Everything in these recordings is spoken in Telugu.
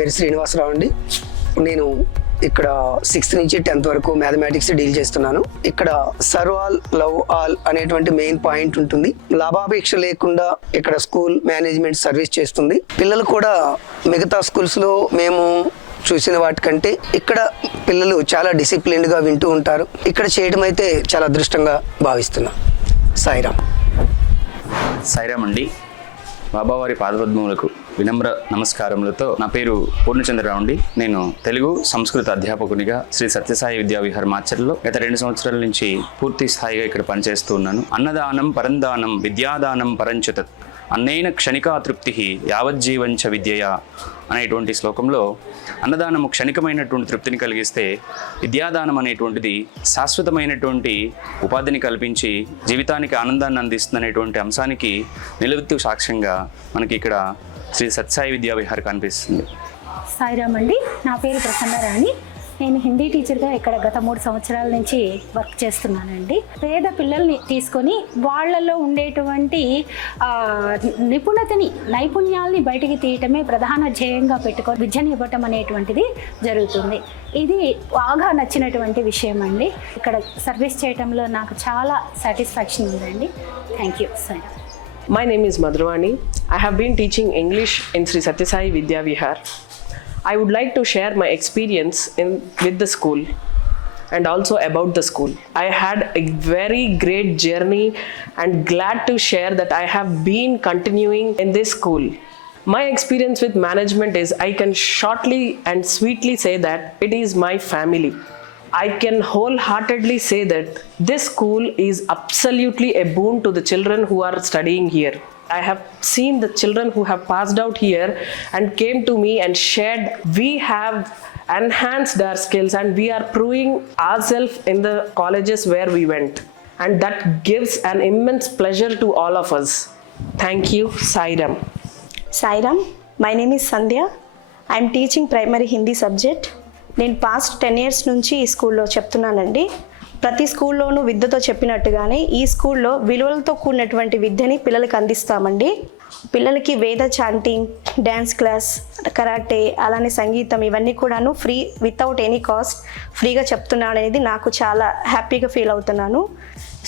పేరు శ్రీనివాసరావు అండి. నేను ఇక్కడ 6th నుంచి 10th వరకు మ్యాథమెటిక్స్ డీల్ చేస్తున్నాను. ఇక్కడ సర్వ్ ఆల్ లవ్ ఆల్ అనేటువంటి మెయిన్ పాయింట్ ఉంటుంది. లాభాపేక్ష లేకుండా ఇక్కడ స్కూల్ మేనేజ్మెంట్ సర్వీస్ చేస్తుంది. పిల్లలు కూడా మిగతా స్కూల్స్లో మేము చూసిన వాటికంటే ఇక్కడ పిల్లలు చాలా డిసిప్లిన్డ్గా వింటూ ఉంటారు. ఇక్కడ చేయడం అయితే చాలా అదృష్టంగా భావిస్తున్నాం. సాయిరామ్. సాయిరామ్ అండి. బాబావారి పాదపద్మములకు వినమ్ర నమస్కారములతో. నా పేరు పూర్ణచంద్రరావు అండి. నేను తెలుగు సంస్కృత అధ్యాపకునిగా శ్రీ సత్యసాయి విద్యావిహార్ మాచర్లో గత 2 సంవత్సరాల నుంచి పూర్తి స్థాయిగా ఇక్కడ పనిచేస్తూ ఉన్నాను. అన్నదానం పరందానం విద్యాదానం పరంచుత అన్నైన క్షణికా తృప్తి యావజ్జీవంచ విద్యయ అనేటువంటి శ్లోకంలో అన్నదానము క్షణికమైనటువంటి తృప్తిని కలిగిస్తే విద్యాదానం అనేటువంటిది శాశ్వతమైనటువంటి ఉపాధిని కల్పించి జీవితానికి ఆనందాన్ని అందిస్తుంది అనేటువంటి అంశానికి నిలువెత్తు సాక్ష్యంగా మనకి ఇక్కడ శ్రీ సత్యసాయి విద్యావిహార్ కనిపిస్తుంది. సాయిరామ్ అండి. నా పేరు ప్రసన్నరాణి. నేను హిందీ టీచర్గా ఇక్కడ గత 3 సంవత్సరాల నుంచి వర్క్ చేస్తున్నానండి. పేద పిల్లల్ని తీసుకొని వాళ్ళలో ఉండేటువంటి నైపుణ్యాలని బయటికి తీయటమే ప్రధాన ధ్యేయంగా పెట్టుకొని విద్యను ఇవ్వటం అనేటువంటిది జరుగుతుంది. ఇది బాగా నచ్చినటువంటి విషయం అండి. ఇక్కడ సర్వీస్ చేయటంలో నాకు చాలా సాటిస్ఫాక్షన్ ఉందండి. Thank you sir. My name is Madhurvani. I have been teaching English in Sri Satyasai Vidyavihar. I would like to share my experience with the school and also about the school. I had a very great journey and glad to share that I have been continuing in this school. My experience with management is I can shortly and sweetly say that it is my family. I can wholeheartedly say that this school is absolutely a boon to the children who are studying here. I have seen the children who have passed out here and came to me and shared, we have enhanced our skills and we are proving ourselves in the colleges where we went. And that gives an immense pleasure to all of us. Thank you, Sairam. Sairam, my name is Sandhya. I am teaching primary Hindi subject. నేను పాస్ట్ 10 years నుంచి ఈ స్కూల్లో చెప్తున్నానండి. ప్రతి స్కూల్లోనూ విద్యతో చెప్పినట్టుగానే ఈ స్కూల్లో విలువలతో కూడినటువంటి విద్యని పిల్లలకి అందిస్తామండి. పిల్లలకి వేద చాంటింగ్, డ్యాన్స్ క్లాస్, కరాటే, అలానే సంగీతం ఇవన్నీ కూడాను ఫ్రీ, వితౌట్ ఎనీ కాస్ట్ ఫ్రీగా చెప్తున్నాను అనేది నాకు చాలా హ్యాపీగా ఫీల్ అవుతున్నాను.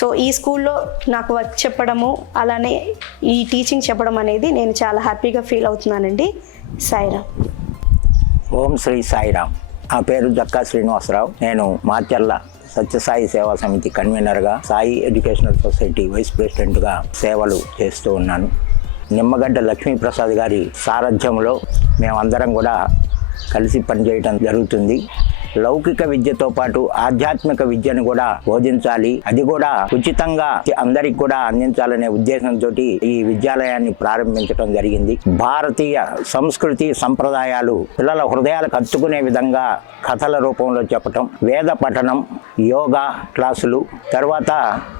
సో ఈ స్కూల్లో నాకు వర్క్ చెప్పడము అలానే ఈ టీచింగ్ చెప్పడం అనేది నేను చాలా హ్యాపీగా ఫీల్ అవుతున్నానండి. సాయిరామ్. ఓం శ్రీ సాయిరామ్. నా పేరు జక్కా శ్రీనివాసరావు. నేను మాచర్ల సత్యసాయి సేవా సమితి కన్వీనర్గా, సాయి ఎడ్యుకేషనల్ సొసైటీ వైస్ ప్రెసిడెంట్గా సేవలు చేస్తూ ఉన్నాను. నిమ్మగడ్డ లక్ష్మీప్రసాద్ గారి సారథ్యంలో మేమందరం కూడా కలిసి పనిచేయడం జరుగుతుంది. లౌకిక విద్యతో పాటు ఆధ్యాత్మిక విద్యను కూడా బోధించాలి, అది కూడా ఉచితంగా అందరికి కూడా అందించాలనే ఉద్దేశంతో ఈ విద్యాలయాన్ని ప్రారంభించడం జరిగింది. భారతీయ సంస్కృతి సంప్రదాయాలు పిల్లల హృదయాలకు హత్తుకునే విధంగా కథల రూపంలో చెప్పటం, వేద పఠనం, యోగా క్లాసులు, తర్వాత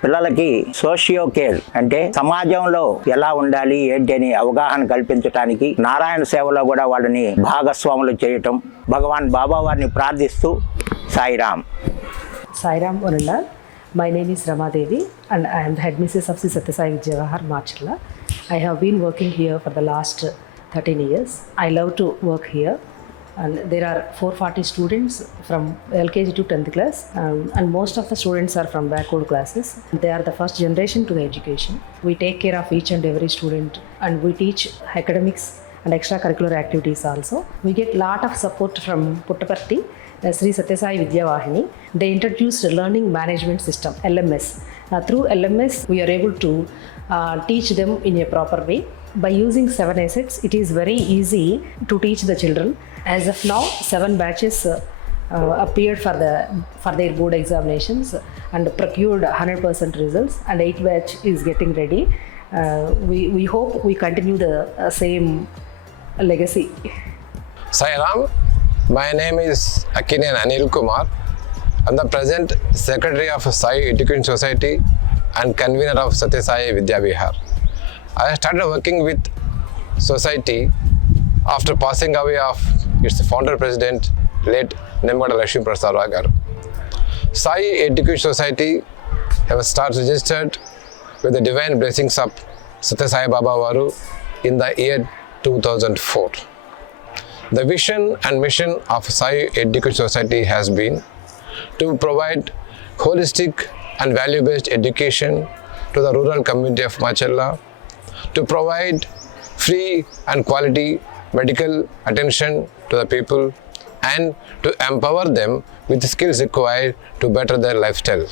పిల్లలకి సోషియో కేర్ అంటే సమాజంలో ఎలా ఉండాలి ఏంటి అని అవగాహన కల్పించడానికి నారాయణ సేవలో కూడా వాళ్ళని భాగస్వాములు చేయటం, భగవాన్ బాబా వారిని ప్రార్థిస్తూ Sairam. Sairam Varuna. My name is Rama Devi and I am the headmistress of Sri Satyasai Vidyavihar Macharla. I have been working here for the last 13 years. I love to work here and there are 440 students from LKG to 10th class and most of the students are from backward classes. They are the first generation to the education. We take care of each and every student and we teach academics and extracurricular activities also. We get lot of support from Puttaparthi, Sri Satyasai Vidyavahini. They introduced a learning management system, LMS. Through LMS, we are able to teach them in a proper way. By using 7 assets, it is very easy to teach the children. As of now, 7 batches appeared for their board examinations and procured 100% results, and 8 batch is getting ready. We hope we continue the same legacy. Sairam, my name is Akinan Anil Kumar. I'm the present Secretary of Sai Education Society and convener of Satyasai Vidyavihar. I started working with society after passing away of its founder president, late Nimmagada Lakshmíprasad Rao garu. Sai Education Society have started registered with the divine blessings of Satyasai Baba Varu in the year 2004. The vision and mission of Sai Education Society has been to provide holistic and value-based education to the rural community of Marcella, to provide free and quality medical attention to the people, and to empower them with the skills required to better their lifestyle.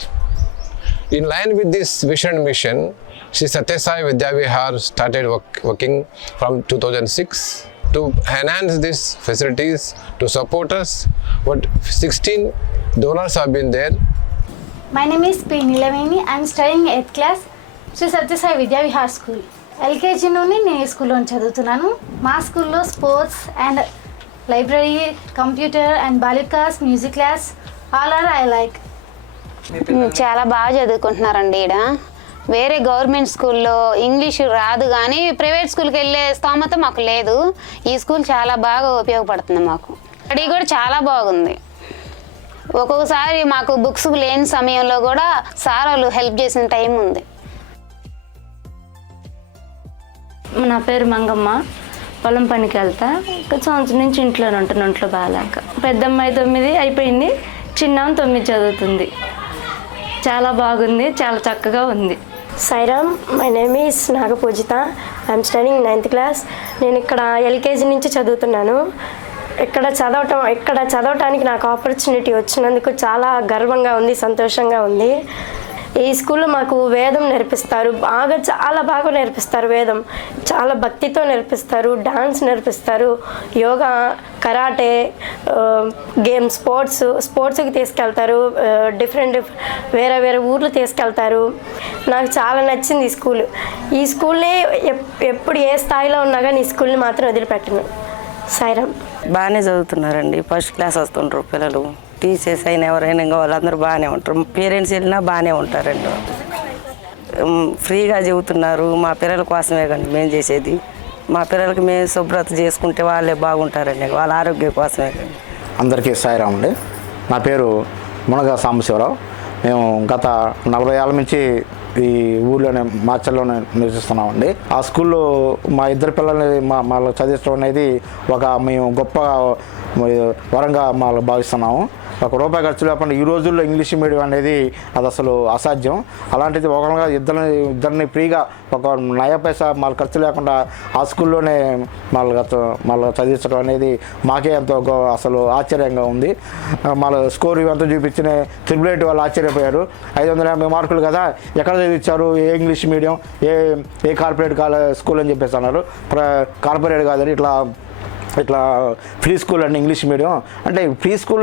In line with this vision and mission, Sri Satya Sai Vidyavihar started working from 2006 to enhance these facilities, to support us. What 16 donors have been there. My name is P. Nilaveni. I am studying 8th class, Sri Satya Sai Vidyavihar School. LKG నుండి నేను ఈ స్కూల్లో చదువుతున్నాను. మా స్కూల్లో sports and library, computer and బాలిక class, music class all are I like. చాలా బాగా చదువుకుంటున్నారండి ఈడ. వేరే గవర్నమెంట్ స్కూల్లో ఇంగ్లీష్ రాదు కానీ ప్రైవేట్ స్కూల్కి వెళ్ళే స్తోమత మాకు లేదు. ఈ స్కూల్ చాలా బాగా ఉపయోగపడుతుంది మాకు. స్టడీ కూడా చాలా బాగుంది. ఒక్కొక్కసారి మాకు బుక్స్ లేని సమయంలో కూడా సార్ వాళ్ళు హెల్ప్ చేసిన టైం ఉంది. నా పేరు మంగమ్మ. పొలం పనికి వెళ్తా. సంవత్సరం నుంచి ఇంట్లోనే ఉంటాను, ఒంట్లో బాగాలేక. పెద్దమ్మాయి 9 అయిపోయింది, చిన్న 9 చదువుతుంది. చాలా బాగుంది, చాలా చక్కగా ఉంది. Sairam, my name is Nagapujitha. I'm studying 9th class. నేను ఇక్కడ ఎల్కేజీ నుంచి చదువుతున్నాను. ఇక్కడ చదవటానికి నాకు ఆపర్చునిటీ వచ్చినందుకు చాలా గర్వంగా ఉంది, సంతోషంగా ఉంది. ఈ స్కూల్లో మాకు వేదం నేర్పిస్తారు, చాలా బాగా నేర్పిస్తారు. వేదం చాలా భక్తితో నేర్పిస్తారు, డాన్స్ నేర్పిస్తారు, యోగా, కరాటే, గేమ్, స్పోర్ట్స్కి తీసుకెళ్తారు, డిఫరెంట్ వేరే ఊర్లు తీసుకెళ్తారు. నాకు చాలా నచ్చింది ఈ స్కూల్. ఈ స్కూల్ని ఎప్పుడు ఏ స్థాయిలో ఉన్నా కానీ ఈ స్కూల్ని మాత్రం వదిలిపెట్టను. సాయిరామ్. బాగానే చదువుతున్నారండి. ఫస్ట్ క్లాస్ వస్తుంటారు పిల్లలు. టీచర్స్ అయినా ఎవరైనా ఇంకా వాళ్ళందరూ బాగానే ఉంటారు. పేరెంట్స్ వెళ్ళినా బాగానే ఉంటారండి. ఫ్రీగా చెబుతున్నారు. మా పిల్లల కోసమే కానీ మేము చేసేది. మా పిల్లలకి మేము శుభ్రత చేసుకుంటే వాళ్ళే బాగుంటారండి, వాళ్ళ ఆరోగ్యం కోసమే కానీ. అందరికీ సాయిరామ్ అండి. నా పేరు మునగ సాంబశివరావు. మేము గత 40 ఏళ్ళ నుంచి ఈ ఊళ్ళోనే మార్చల్లోనే నివసిస్తున్నామండి. ఆ స్కూల్లో మా ఇద్దరు పిల్లల్ని మాకు చదివించడం అనేది మేము గొప్ప వరంగా మాకు భావిస్తున్నాము. ₹1 ఖర్చు లేకుండా ఈ రోజుల్లో ఇంగ్లీష్ మీడియం అనేది అది అసలు అసాధ్యం. అలాంటిది ఒకరిగా ఇద్దరిని ఫ్రీగా ఒక నయా పైసా మాకు ఖర్చు లేకుండా ఆ స్కూల్లోనే మళ్ళీ చదివించడం అనేది మాకే ఎంతో అసలు ఆశ్చర్యంగా ఉంది. మళ్ళీ స్కోర్ ఇవంతా చూపించిన 888 వాళ్ళు ఆశ్చర్యపోయారు. 550 మార్కులు కదా, ఎక్కడ చదివించారు, ఏ ఇంగ్లీష్ మీడియం, ఏ కార్పొరేట్ స్కూల్ అని చెప్పేసి అన్నారు. కార్పొరేట్ కాదని ఇట్లా ఫ్రీ స్కూల్ అండి, ఇంగ్లీష్ మీడియం అంటే. ఫ్రీ స్కూల్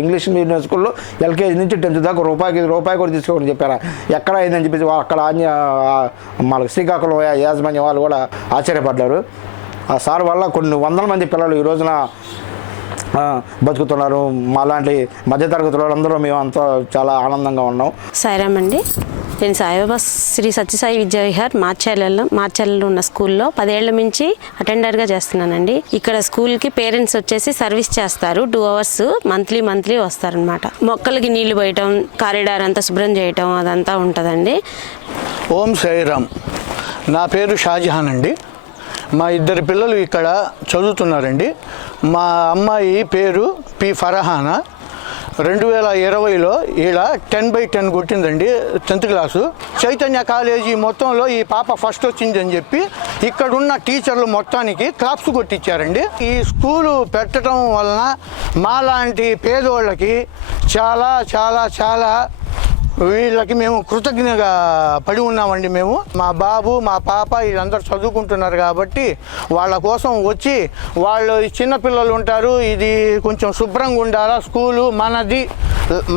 ఇంగ్లీష్ మీడియం స్కూల్లో LKG నుంచి 10th దాకా రూపాయి కూడా తీసుకోమని చెప్పారా, ఎక్కడ అయిందని చెప్పేసి అక్కడ మనకు శ్రీకాకుళం యాజమాన్యం వాళ్ళు కూడా ఆశ్చర్యపడ్డారు. ఆ సార్ వల్ల కొన్ని 100 మంది పిల్లలు ఈ రోజున బతుకుతున్నారు. మాలాంటి మధ్యతరగతి వాళ్ళందరూ మేము అంతా చాలా ఆనందంగా ఉన్నాం. సాయిరామ్ అండి. నేను సాయిబాబా శ్రీ సత్యసాయి విద్యావిహార్ మార్చర్లలో ఉన్న స్కూల్లో 10 ఏళ్ల నుంచి అటెండర్గా చేస్తున్నానండి. ఇక్కడ స్కూల్కి పేరెంట్స్ వచ్చేసి సర్వీస్ చేస్తారు. 2 hours మంత్లీ వస్తారనమాట. మొక్కలకి నీళ్లు పోయటం, కారిడార్ అంతా శుభ్రం చేయటం అదంతా ఉంటుందండి. ఓం సాయిరామ్. నా పేరు షాజహాన్ అండి. మా 2 పిల్లలు ఇక్కడ చదువుతున్నారండి. మా అమ్మాయి పేరు పి ఫరహానా. 2020లో ఈడ 10/10 కొట్టిందండి, 10th క్లాసు. చైతన్య కాలేజీ మొత్తంలో ఈ పాప ఫస్ట్ వచ్చిందని చెప్పి ఇక్కడున్న టీచర్లు మొత్తానికి క్లాప్స్ కొట్టించారండి. ఈ స్కూలు పెట్టడం వలన మాలాంటి పేదోళ్ళకి చాలా చాలా చాలా వీళ్ళకి మేము కృతజ్ఞగా పడి ఉన్నామండి. మేము మా బాబు మా పాప వీళ్ళందరూ చదువుకుంటున్నారు కాబట్టి వాళ్ళ కోసం వచ్చి, వాళ్ళు చిన్నపిల్లలు ఉంటారు, ఇది కొంచెం శుభ్రంగా ఉండాలా స్కూలు,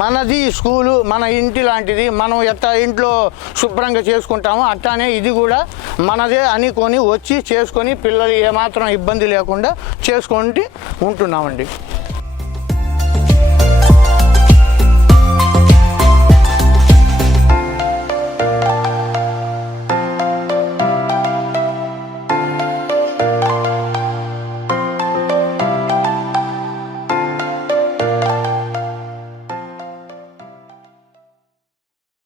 మనది స్కూలు మన ఇంటి లాంటిది, మనం ఎట్లా ఇంట్లో శుభ్రంగా చేసుకుంటామో అట్లానే ఇది కూడా మనదే అనుకొని వచ్చి చేసుకొని పిల్లలు ఏమాత్రం ఇబ్బంది లేకుండా చేసుకొని ఉంటున్నామండి.